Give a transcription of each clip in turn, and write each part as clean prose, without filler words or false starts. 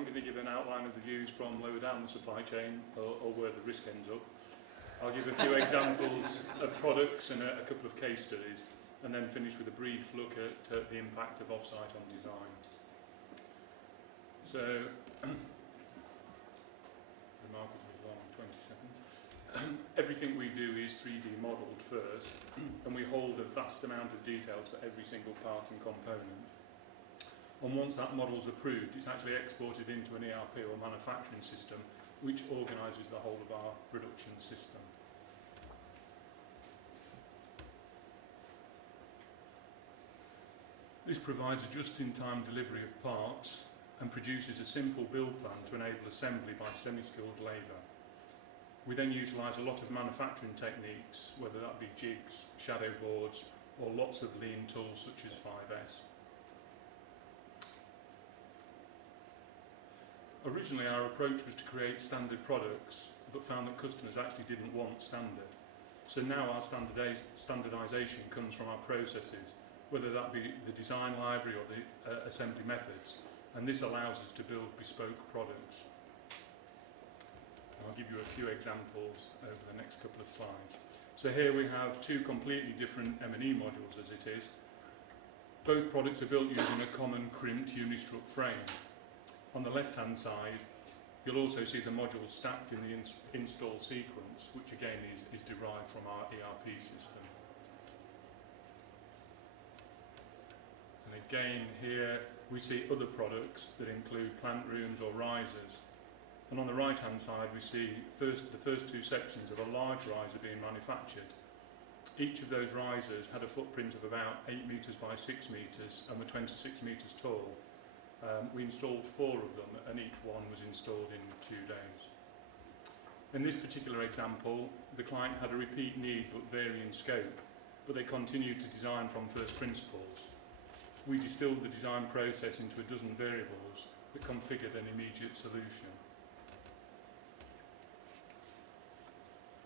I'm going to give an outline of the views from lower down the supply chain, or where the risk ends up. I'll give a few examples of products and a couple of case studies, and then finish with a brief look at the impact of offsite on design. So, remarkably long, 20 seconds. Everything we do is 3D modelled first, and we hold a vast amount of details for every single part and component. And once that model is approved, it's actually exported into an ERP or manufacturing system, which organises the whole of our production system. This provides a just-in-time delivery of parts and produces a simple build plan to enable assembly by semi-skilled labour. We then utilise a lot of manufacturing techniques, whether that be jigs, shadow boards, or lots of lean tools such as 5S. Originally, our approach was to create standard products, but found that customers actually didn't want standard. So now our standardisation comes from our processes, whether that be the design library or the assembly methods, and this allows us to build bespoke products. I'll give you a few examples over the next couple of slides. So here we have two completely different M&E modules as it is. Both products are built using a common crimped unistrut frame. On the left hand side you'll also see the modules stacked in the install sequence, which again is derived from our ERP system. And again here we see other products that include plant rooms or risers. And on the right hand side we see the first two sections of a large riser being manufactured. Each of those risers had a footprint of about 8 metres by 6 metres and were 26 metres tall. We installed 4 of them, and each one was installed in 2 days. In this particular example, the client had a repeat need but varying scope, but they continued to design from first principles. We distilled the design process into a dozen variables that configured an immediate solution.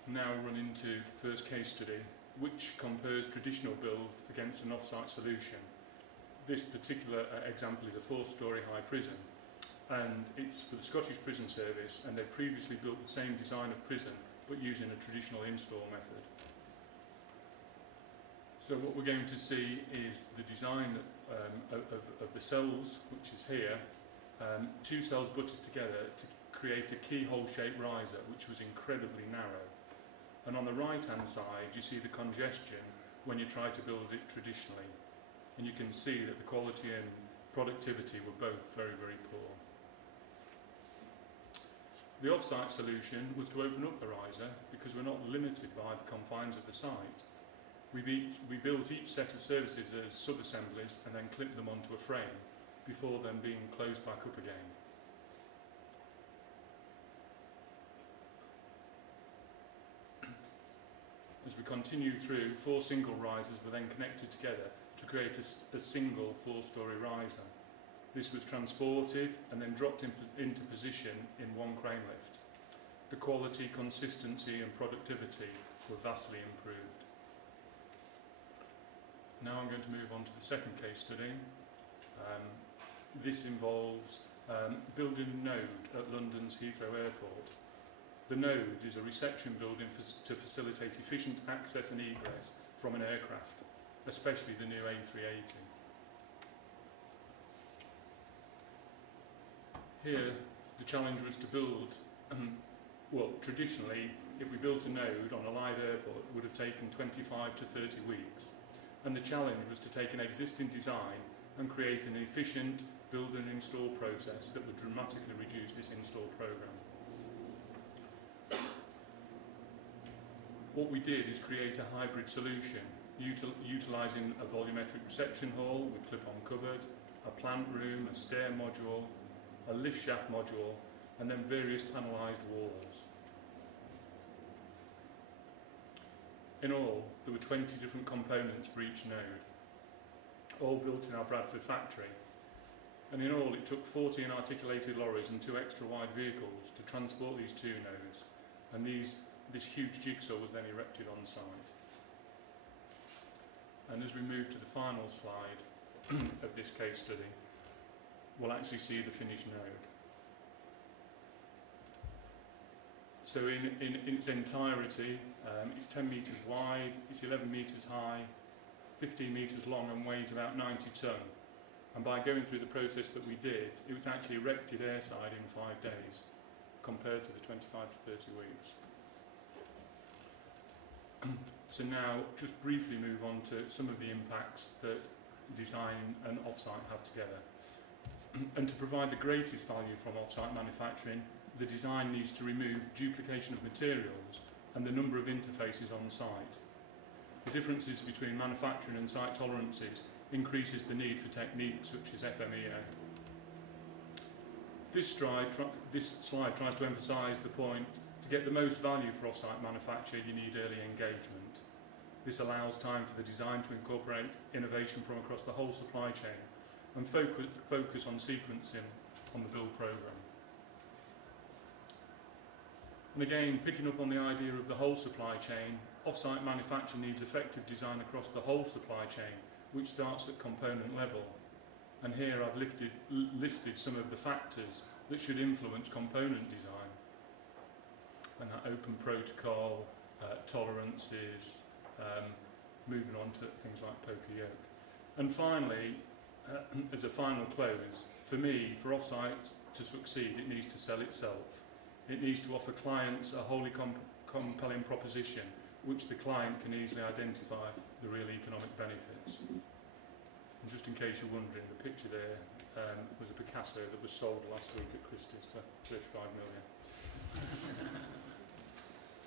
Now run into first case study, which compares traditional build against an off-site solution. This particular example is a 4-storey high prison, and it's for the Scottish Prison Service, and they previously built the same design of prison but using a traditional install method. So what we're going to see is the design of the cells, which is here, 2 cells butted together to create a keyhole shaped riser, which was incredibly narrow. And on the right hand side you see the congestion when you try to build it traditionally. And you can see that the quality and productivity were both very, very poor. The off-site solution was to open up the riser because we're not limited by the confines of the site. We built each set of services as sub-assemblies and then clipped them onto a frame before then being closed back up again. As we continue through, 4 single risers were then connected together to create a single 4-storey riser. This was transported and then dropped into position in 1 crane lift. The quality, consistency and productivity were vastly improved. Now I'm going to move on to the second case study. This involves building a node at London's Heathrow Airport. The node is a reception building to facilitate efficient access and egress from an aircraft, especially the new A380. Here, the challenge was to build, well, traditionally, if we built a node on a live airport, it would have taken 25 to 30 weeks. And the challenge was to take an existing design and create an efficient build and install process that would dramatically reduce this install program. What we did is create a hybrid solution, utilising a volumetric reception hall with clip-on cupboard, a plant room, a stair module, a lift shaft module, and then various panelised walls. In all, there were 20 different components for each node, all built in our Bradford factory. And in all, it took 14 articulated lorries and 2 extra wide vehicles to transport these 2 nodes, and this huge jigsaw was then erected on site. And as we move to the final slide of this case study, we'll actually see the finished node. So in its entirety, it's 10 metres wide, it's 11 metres high, 15 metres long and weighs about 90 tonne. And by going through the process that we did, it was actually erected airside in 5 days, compared to the 25 to 30 weeks. So now, just briefly move on to some of the impacts that design and off-site have together. And to provide the greatest value from off-site manufacturing, the design needs to remove duplication of materials and the number of interfaces on site. The differences between manufacturing and site tolerances increases the need for techniques such as FMEA. This slide tries to emphasise the point: to get the most value for off-site manufacture, you need early engagement. This allows time for the design to incorporate innovation from across the whole supply chain and focus on sequencing on the build programme. And again, picking up on the idea of the whole supply chain, off-site manufacture needs effective design across the whole supply chain, which starts at component level. And here I've listed some of the factors that should influence component design. And that open protocol, tolerances, moving on to things like poker yoke. And finally, as a final close, for me, for off-site to succeed, it needs to sell itself. It needs to offer clients a wholly compelling proposition which the client can easily identify the real economic benefits. And just in case you're wondering, the picture there was a Picasso that was sold last week at Christie's for 35 million.